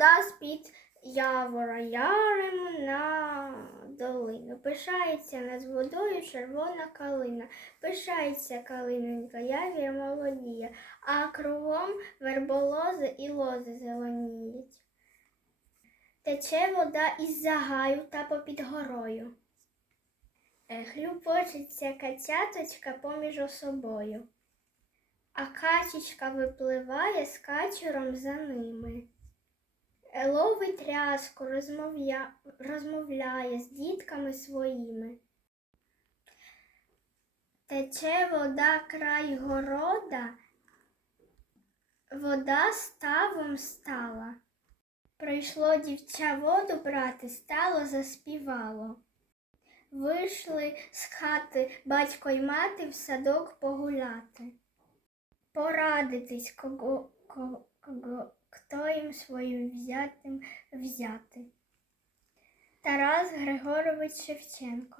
вода з-під явора ярем на долину. Пишається над водою червона калина. Пишається калиненька, явір молодіє, а кругом верболози і лози зеленіють. Тече вода із загаю та попід горою. Хлюпочеться кацяточка поміж особою, а качечка випливає з качером за ними. Е, Ловить рязку, розмов'я... розмовляє з дітками своїми. Тече вода край города, вода ставом стала. Прийшло дівча воду брати, стало заспівало. Вийшли з хати батько й мати в садок погуляти. Порадитись, кого, кого, хто їм своїм взятим взяти. Тарас Григорович Шевченко